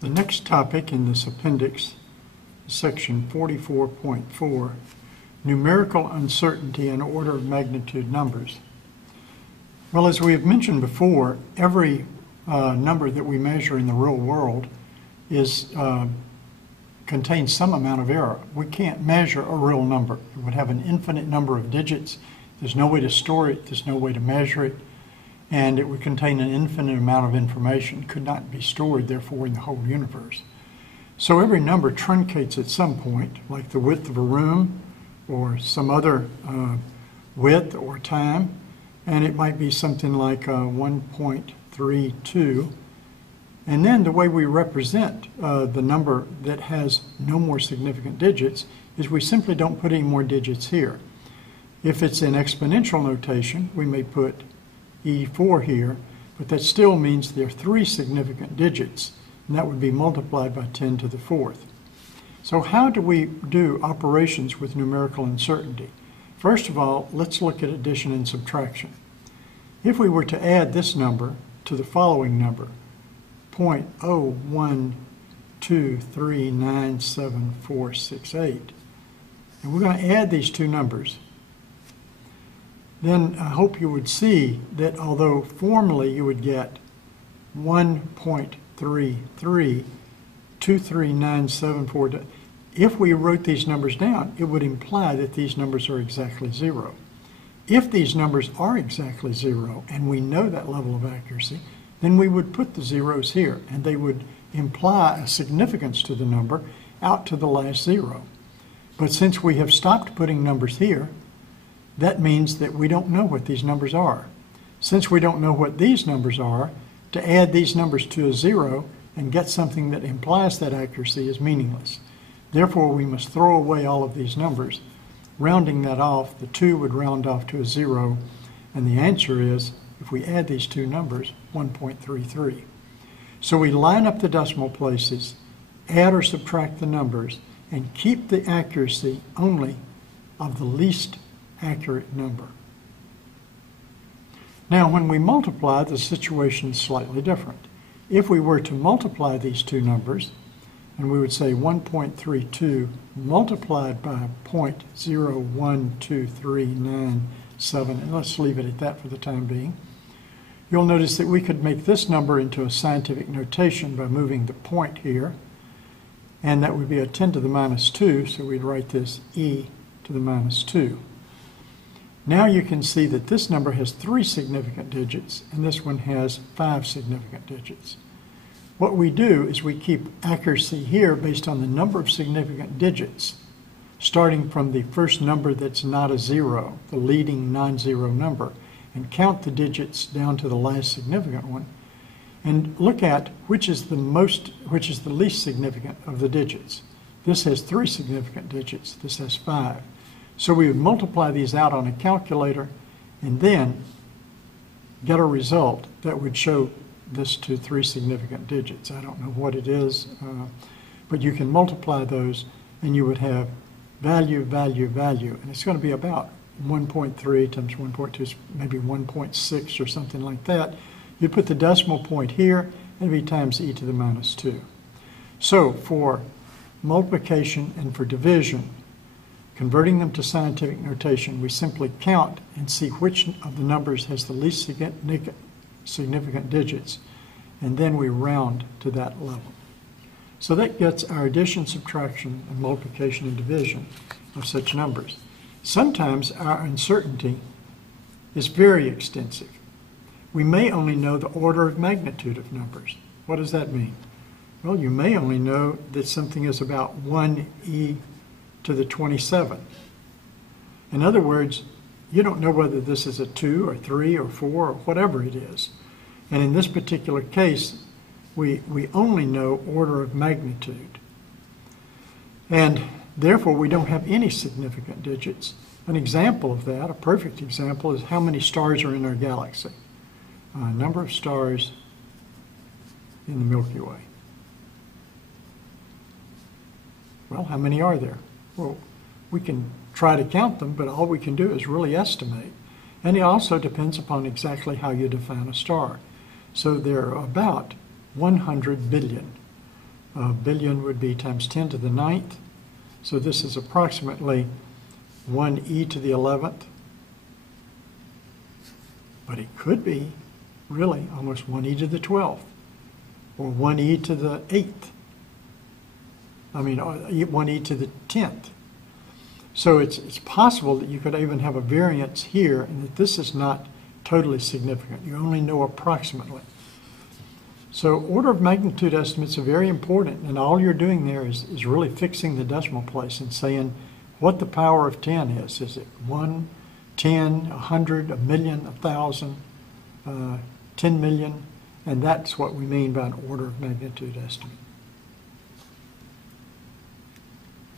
The next topic in this appendix is section 44.4, numerical uncertainty and order of magnitude numbers. Well, as we have mentioned before, every number that we measure in the real world contains some amount of error. We can't measure a real number. It would have an infinite number of digits. There's no way to store it. There's no way to measure it. And it would contain an infinite amount of information. It could not be stored, therefore, in the whole universe. So every number truncates at some point, like the width of a room or some other width or time. And it might be something like 1.32. And then the way we represent the number that has no more significant digits is we simply don't put any more digits here. If it's in exponential notation, we may put E4 here, but that still means there are 3 significant digits, and that would be multiplied by 10 to the 4th. So how do we do operations with numerical uncertainty? First of all, let's look at addition and subtraction. If we were to add this number to the following number, 0.012397468, and we're going to add these two numbers, then I hope you would see that although formally you would get 1.33239742, if we wrote these numbers down, it would imply that these numbers are exactly 0. If these numbers are exactly 0, and we know that level of accuracy, then we would put the zeros here, and they would imply a significance to the number out to the last 0. But since we have stopped putting numbers here, that means that we don't know what these numbers are. Since we don't know what these numbers are, to add these numbers to a 0 and get something that implies that accuracy is meaningless. Therefore, we must throw away all of these numbers. Rounding that off, the 2 would round off to a 0, and the answer is, if we add these two numbers, 1.33. So we line up the decimal places, add or subtract the numbers, and keep the accuracy only of the least accurate number. Now, when we multiply, the situation is slightly different. If we were to multiply these two numbers, and we would say 1.32 multiplied by 0.012397, and let's leave it at that for the time being, you'll notice that we could make this number into a scientific notation by moving the point here, and that would be a 10 to the minus 2, so we'd write this e to the minus 2. Now you can see that this number has 3 significant digits, and this one has 5 significant digits. What we do is we keep accuracy here based on the number of significant digits, starting from the first number that's not a 0, the leading non-zero number, and count the digits down to the last significant one, and look at which is the least significant of the digits. This has 3 significant digits. This has 5. So we would multiply these out on a calculator and then get a result that would show this to 3 significant digits. I don't know what it is, but you can multiply those and you would have value, value, value, and it's going to be about 1.3 times 1.2 is maybe 1.6 or something like that. You put the decimal point here, and it'd be times e to the minus 2. So for multiplication and for division, converting them to scientific notation, we simply count and see which of the numbers has the least significant digits, and then we round to that level. So that gets our addition, subtraction, and multiplication and division of such numbers. Sometimes our uncertainty is very extensive. We may only know the order of magnitude of numbers. What does that mean? Well, you may only know that something is about 1e to the 27. In other words, you don't know whether this is a 2 or 3 or 4 or whatever it is. And in this particular case, we only know order of magnitude. And therefore, we don't have any significant digits. An example of that, a perfect example, is how many stars are in our galaxy. Number of stars in the Milky Way. Well, how many are there? Well, we can try to count them, but all we can do is really estimate. And it also depends upon exactly how you define a star. So there are about 100 billion Billion would be times 10 to the 9th. So this is approximately 1 e to the 11th. But it could be really almost 1 e to the 12th or 1 e to the 8th. I mean, 1 e to the 10th. So it's possible that you could even have a variance here and that this is not totally significant. You only know approximately. So order of magnitude estimates are very important, and all you're doing there is really fixing the decimal place and saying what the power of 10 is. Is it 1, 10, 100, 1,000,000, 1,000, 10 million? And that's what we mean by an order of magnitude estimate.